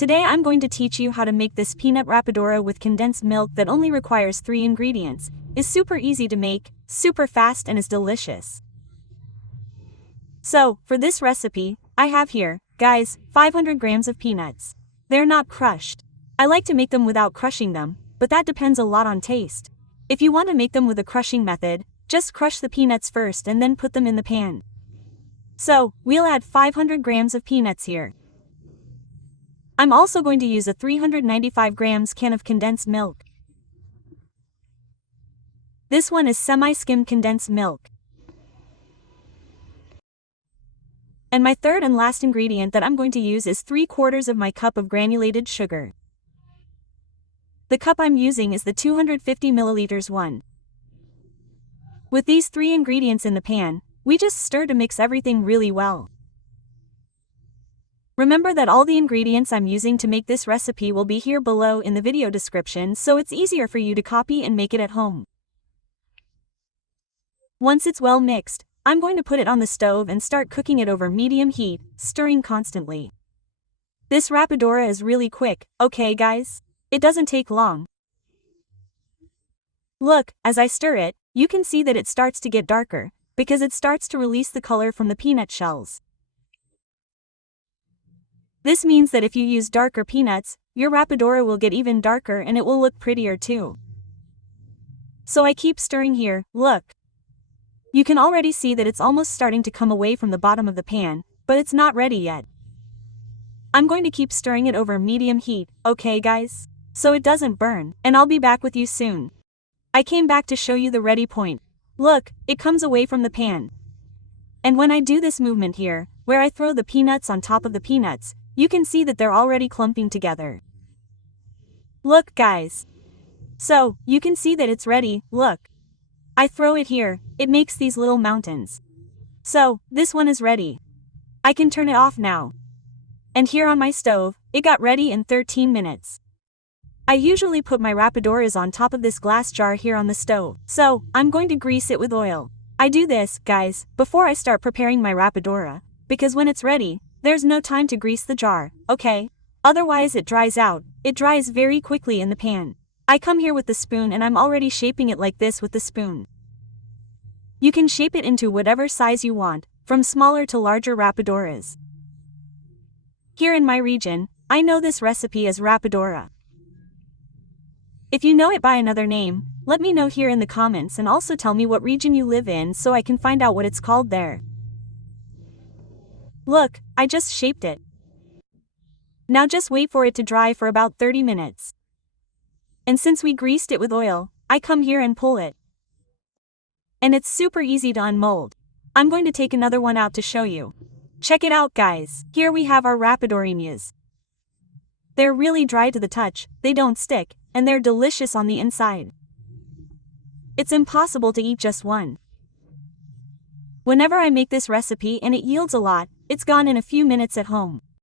Today I'm going to teach you how to make this peanut rapadura with condensed milk that only requires 3 ingredients, is super easy to make, super fast and is delicious. So, for this recipe, I have here, guys, 500 grams of peanuts. They're not crushed. I like to make them without crushing them, but that depends a lot on taste. If you want to make them with a crushing method, just crush the peanuts first and then put them in the pan. So, we'll add 500 grams of peanuts here. I'm also going to use a 395 grams can of condensed milk. This one is semi-skimmed condensed milk. And my third and last ingredient that I'm going to use is 3/4 of my cup of granulated sugar. The cup I'm using is the 250 milliliters one. With these 3 ingredients in the pan, we just stir to mix everything really well. Remember that all the ingredients I'm using to make this recipe will be here below in the video description, so it's easier for you to copy and make it at home. Once it's well mixed, I'm going to put it on the stove and start cooking it over medium heat, stirring constantly. This rapadura is really quick, okay guys? It doesn't take long. Look, as I stir it, you can see that it starts to get darker, because it starts to release the color from the peanut shells. This means that if you use darker peanuts, your rapadura will get even darker and it will look prettier too. So I keep stirring here, look. You can already see that it's almost starting to come away from the bottom of the pan, but it's not ready yet. I'm going to keep stirring it over medium heat, okay guys? So it doesn't burn, and I'll be back with you soon. I came back to show you the ready point. Look, it comes away from the pan. And when I do this movement here, where I throw the peanuts on top of the peanuts, you can see that they're already clumping together. Look guys. So, you can see that it's ready, look. I throw it here, it makes these little mountains. So, this one is ready. I can turn it off now. And here on my stove, it got ready in 13 minutes. I usually put my rapaduras on top of this glass jar here on the stove, so I'm going to grease it with oil. I do this, guys, before I start preparing my rapadura, because when it's ready, there's no time to grease the jar, okay? Otherwise it dries out, it dries very quickly in the pan. I come here with the spoon and I'm already shaping it like this with the spoon. You can shape it into whatever size you want, from smaller to larger rapaduras. Here in my region, I know this recipe as rapadura. If you know it by another name, let me know here in the comments and also tell me what region you live in so I can find out what it's called there. Look, I just shaped it. Now just wait for it to dry for about 30 minutes. And since we greased it with oil, I come here and pull it. And it's super easy to unmold. I'm going to take another one out to show you. Check it out guys, here we have our rapadurinas. They're really dry to the touch, they don't stick, and they're delicious on the inside. It's impossible to eat just one. Whenever I make this recipe and it yields a lot, it's gone in a few minutes at home.